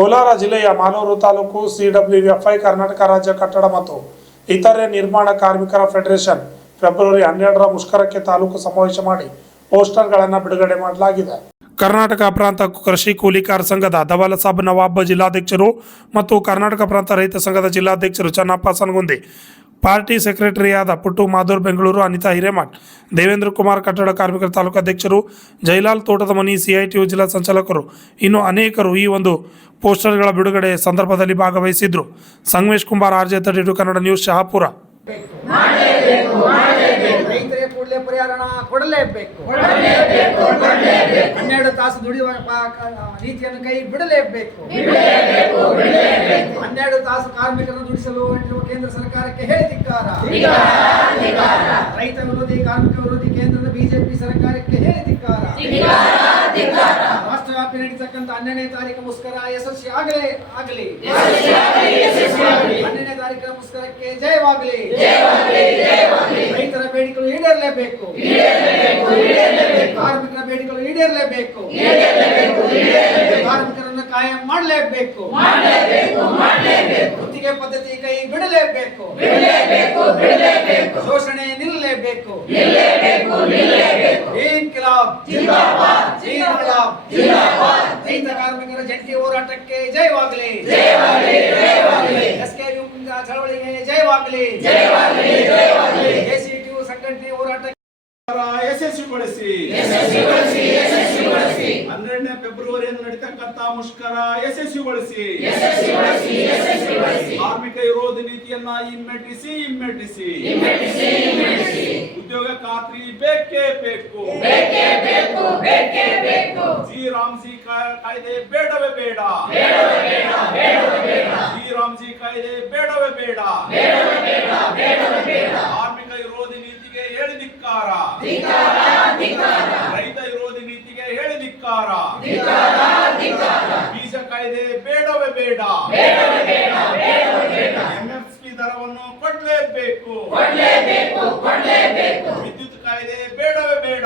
ಕೋಲಾರ ಜಿಲ್ಲೆಯ ಮಾಲೂರು ತಾಲೂಕು CWFI ಕರ್ನಾಟಕ ರಾಜ್ಯ ಕಟ್ಟಡ ಮತ್ತು ಇತರೆ ನಿರ್ಮಾಣ ಕಾರ್ಮಿಕರ ಫೆಡರೇಷನ್ ಫೆಬ್ರವರಿ 12ರ ಮುಷ್ಕರಕ್ಕೆ ತಾಲೂಕು ಸಮಾವೇಶ ಮಾಡಿ ಪೋಸ್ಟರ್ಗಳನ್ನು ಬಿಡುಗಡೆ ಮಾಡಲಾಗಿದೆ. ಕರ್ನಾಟಕ ಪ್ರಾಂತ ಕೃಷಿ ಕೂಲಿಕಾರ ಸಂಘದ ದವಲಸಾಬ್ ನವಾಬ್ ಜಿಲ್ಲಾಧ್ಯಕ್ಷರು ಮತ್ತು ಕರ್ನಾಟಕ ಪ್ರಾಂತ ರೈತ ಸಂಘದ ಜಿಲ್ಲಾಧ್ಯಕ್ಷರು ಚನ್ನಪ್ಪ ಸನಗುಂದಿ, ಪಾರ್ಟಿ ಸೆಕ್ರೆಟರಿಯಾದ ಪುಟ್ಟು ಮಾಧೂರ್ ಬೆಂಗಳೂರು, ಅನಿತಾ ಹಿರೇಮಠ್, ದೇವೇಂದ್ರ ಕುಮಾರ್ ಕಟ್ಟಡ ಕಾರ್ಮಿಕರ ತಾಲೂಕು ಅಧ್ಯಕ್ಷರು, ಜೈಲಾಲ್ ತೋಟದ ಮನಿ CITU ಜಿಲ್ಲಾ ಸಂಚಾಲಕರು ಇನ್ನು ಅನೇಕರು ಈ ಒಂದು ಪೋಸ್ಟರ್ಗಳ ಬಿಡುಗಡೆ ಸಂದರ್ಭದಲ್ಲಿ ಭಾಗವಹಿಸಿದ್ರು. Sangamesh Kumar, RJ32 Kannada news, Shahapur. ರೈತರಿಗೆ ಕೂಡಲೇ ಪರಿಹಾರ ಕೊಡಲೇಬೇಕು. 12 ತಾಸು ದುಡಿಯುವ ನೀತಿಯನ್ನು ಕೈ ಬಿಡಲೇಬೇಕು. 12 ತಾಸು ಕಾರ್ಮಿಕರನ್ನು ದುಡಿಸಲು ಹೊರಟಿರುವ ಕೇಂದ್ರ ಸರ್ಕಾರಕ್ಕೆ ಹೇಳಿ ಧಿಕ್ಕಾರ. ರೈತ ವಿರೋಧಿ, ಕಾರ್ಮಿಕ ವಿರೋಧಿ ಕೇಂದ್ರದ ಬಿಜೆಪಿ ಸರ್ಕಾರಕ್ಕೆ ಹೇಳಿ ಧಿಕ್ಕಾರ. ರಾಷ್ಟ್ರವ್ಯಾಪಿ ನಡೀತಕ್ಕಂಥ 12ನೇ ತಾರೀಕು ಮುಷ್ಕರ ಯಶಸ್ವಿ ಆಗಲಿ. 12ನೇ ತಾರೀಕಿನ ಮುಷ್ಕರಕ್ಕೆ ಜಯವಾಗಲಿ. ರೈತರ ಬೇಡಿಕೆಗಳು ಈಡೇರಲೇಬೇಕು. ಕಾರ್ಮಿಕರ ಬೇಡಿಕೆಗಳು ಈಡೇರಲೇಬೇಕು. ಕಾರ್ಮಿಕರನ್ನು ಕಾಯಂ ಮಾಡಲೇಬೇಕು. ಗುತ್ತಿಗೆ ಪದ್ಧತಿ ಕೈ ಬಿಡಲೇಬೇಕು. ಶೋಷಣೆ ನಿಲ್ಲಲೇಬೇಕು. ಇನ್ಕಿಲಾಬ್ ಜಿಂದಾಬಾದ್. ರೈತ ಕಾರ್ಮಿಕರ ಜಂಟಿ ಹೋರಾಟಕ್ಕೆ ಜಯವಾಗಲಿ. SKU ಚಳವಳಿಗೆ ಜಯವಾಗಲಿ. ACTU ಸಂಘಟನೆ ಹೋರಾಟ ಯಶಸ್ವಿಗೊಳಿಸಿ. 12ನೇ ಫೆಬ್ರವರಿಯನ್ನು ನಡೀತಕ್ಕಂಥ ಮುಷ್ಕರ ಯಶಸ್ವಿಗೊಳಿಸಿ. ಕಾರ್ಮಿಕ ವಿರೋಧಿ ನೀತಿಯನ್ನ ಹಿಮ್ಮೆಟ್ಟಿಸಿ. ಉದ್ಯೋಗ ಖಾತ್ರಿ ಬೇಕೇ ಬೇಕು. ಜಿ ಕಾಯ್ದೆ ಬೇಡವೇ ಬೇಡ. ಜಿ ಕಾಯ್ದೆ ಬೇಡವೇ ಬೇಡ. ಕಾರ್ಮಿಕ ವಿರೋಧಿ ನೀತಿಗೆ ಹೇಳಿ ಧಿಕ್ಕಾರ. ರೈತ ವಿರೋಧಿ ನೀತಿಗೆ ಹೇಳಿ ಧಿಕ್ಕಾರ. ಬೀಜ ಕಾಯ್ದೆ ಬೇಡವೇ ಬೇಡ. MSP ದರವನ್ನು ಕೊಡಲೇಬೇಕು. ವಿದ್ಯುತ್ ಕಾಯ್ದೆ ಬೇಡವೇ ಬೇಡ.